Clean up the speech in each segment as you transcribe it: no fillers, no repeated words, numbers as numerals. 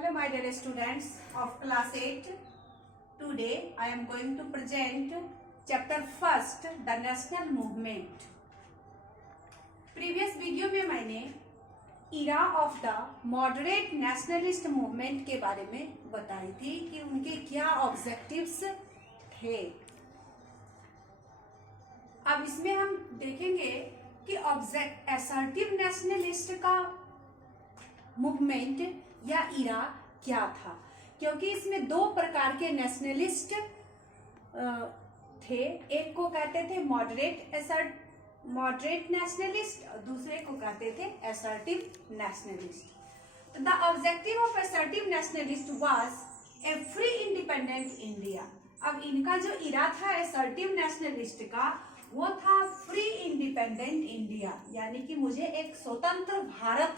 Hello my dear students of class 8. Today I am going to present chapter first, the national movement. Previous video में मैंने era of the moderate nationalist movement के बारे में बताई थी कि उनके क्या ऑब्जेक्टिव्स थे। अब इसमें हम देखेंगे कि असर्टिव नेशनलिस्ट का मूवमेंट या इरा क्या था, क्योंकि इसमें दो प्रकार के नेशनलिस्ट थे। एक को कहते थे मॉडरेट नेशनलिस्ट और दूसरे को कहते थे assertive nationalist. The objective of assertive nationalist was a free independent India. अब इनका जो इरा था असर्टिव नेशनलिस्ट का, वो था फ्री इंडिपेंडेंट इंडिया, यानी कि मुझे एक स्वतंत्र भारत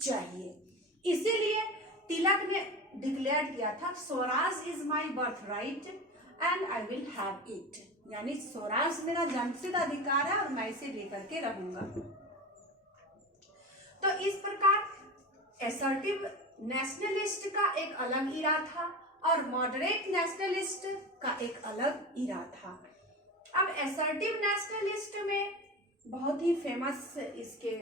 चाहिए। इसीलिए तिलक ने डिक्लेयर किया था Swaraj is my birth right and I will have it, यानी स्वराज मेरा जन्मसिद्ध अधिकार है और मैं इसे लेकर के रहूंगा। तो इस प्रकार असर्टिव नेशनलिस्ट का एक अलग इरा था और मॉडरेट नेशनलिस्ट का एक अलग इरा था। अब असर्टिव नेशनलिस्ट में बहुत ही फेमस इसके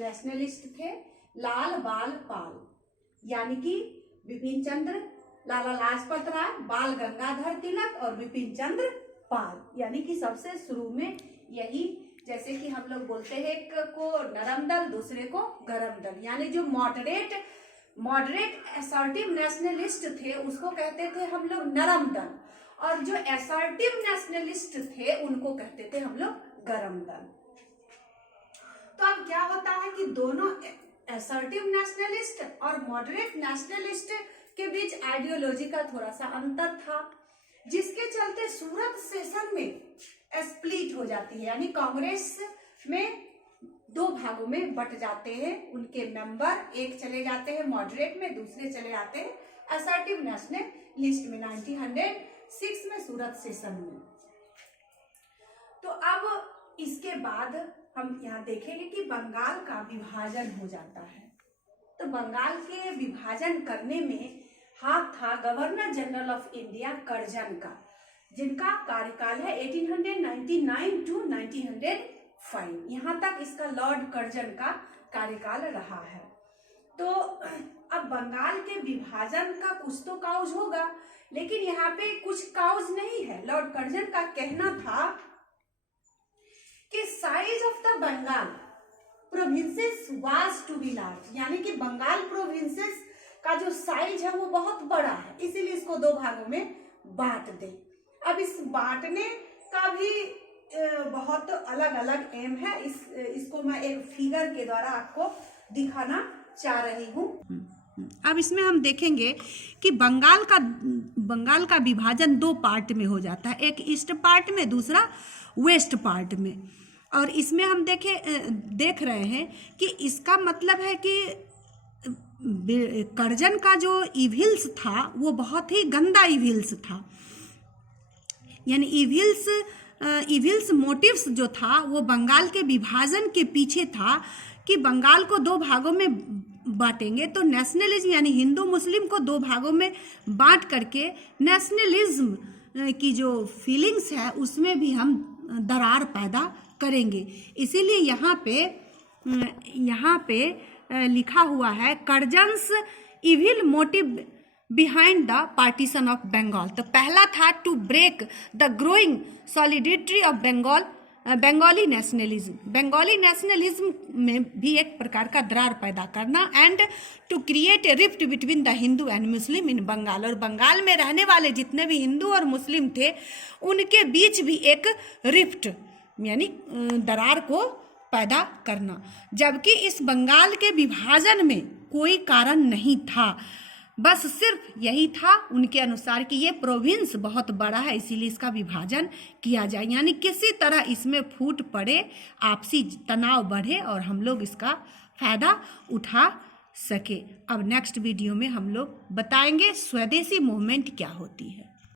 नेशनलिस्ट थे लाल बाल पाल, यानी कि विपिन चंद्र, लाला लाजपत राय, बाल गंगाधर तिलक और विपिन चंद्र पाल, यानी कि सबसे शुरू में यही, जैसे कि हम लोग बोलते हैं एक को नरम दल दूसरे को गरम दल, यानी जो मॉडरेट असर्टिव नेशनलिस्ट थे उसको कहते थे हम लोग नरम दल, और जो असर्टिव नेशनलिस्ट थे उनको कहते थे हम लोग गरम दल। तो अब क्या होता है कि दोनों असर्टिव नेशनलिस्ट और मॉडरेट नेशनलिस्ट के बीच आइडियोलॉजी का थोड़ा सा अंतर था, जिसके चलते सूरत सेशन में स्प्लिट हो जाती है, यानी कांग्रेस में दो भागों में बट जाते हैं उनके मेंबर, एक चले जाते हैं मॉडरेट में, दूसरे चले जाते हैं असर्टिव नेशनलिस्ट में 1906 में सूरत सेशन में। तो अब इसके बाद हम यहाँ देखेंगे कि बंगाल का विभाजन हो जाता है। तो बंगाल के विभाजन करने में हाथ था governor general of India Curzon का, जिनका कार्यकाल है 1899 टू 1905। यहाँ तक इसका लॉर्ड कर्जन का कार्यकाल रहा है। तो अब बंगाल के विभाजन का कुछ तो काउज होगा, लेकिन यहाँ पे कुछ काउज नहीं है। लॉर्ड कर्जन का कहना था कि size of the Bengal provinces was to be large, यानी कि बंगाल प्रोविंसेस का जो साइज है वो बहुत बड़ा है, इसीलिए इसको दो भागों में बांट दे। अब इस बांटने का भी बहुत अलग अलग एम है। इसको मैं एक फिगर के द्वारा आपको दिखाना चाह रही हूँ। अब इसमें हम देखेंगे कि बंगाल का विभाजन दो पार्ट में हो जाता है, एक ईस्ट पार्ट में, दूसरा वेस्ट पार्ट में। और इसमें हम देख रहे हैं कि इसका मतलब है कि कर्जन का जो इविल्स था वो बहुत ही गंदा इविल्स था, यानी इविल्स मोटिव्स जो था वो बंगाल के विभाजन के पीछे था कि बंगाल को दो भागों में बांटेंगे तो नेशनलिज्म, यानी हिंदू मुस्लिम को दो भागों में बांट करके नेशनलिज्म की जो फीलिंग्स है उसमें भी हम दरार पैदा करेंगे। इसीलिए यहाँ पे लिखा हुआ है Curzon's evil motive behind the partition of Bengal. तो पहला था to break the growing solidity of Bengali nationalism. Bengali nationalism में भी एक प्रकार का दरार पैदा करना, and to create a rift between the Hindu and Muslim in Bengal. और बंगाल में रहने वाले जितने भी हिंदू और मुस्लिम थे उनके बीच भी एक रिफ्ट, यानी दरार को पैदा करना, जबकि इस बंगाल के विभाजन में कोई कारण नहीं था, बस सिर्फ यही था उनके अनुसार कि ये प्रोविंस बहुत बड़ा है इसीलिए इसका विभाजन किया जाए, यानी किसी तरह इसमें फूट पड़े, आपसी तनाव बढ़े और हम लोग इसका फायदा उठा सके। अब नेक्स्ट वीडियो में हम लोग बताएंगे स्वदेशी मूवमेंट क्या होती है।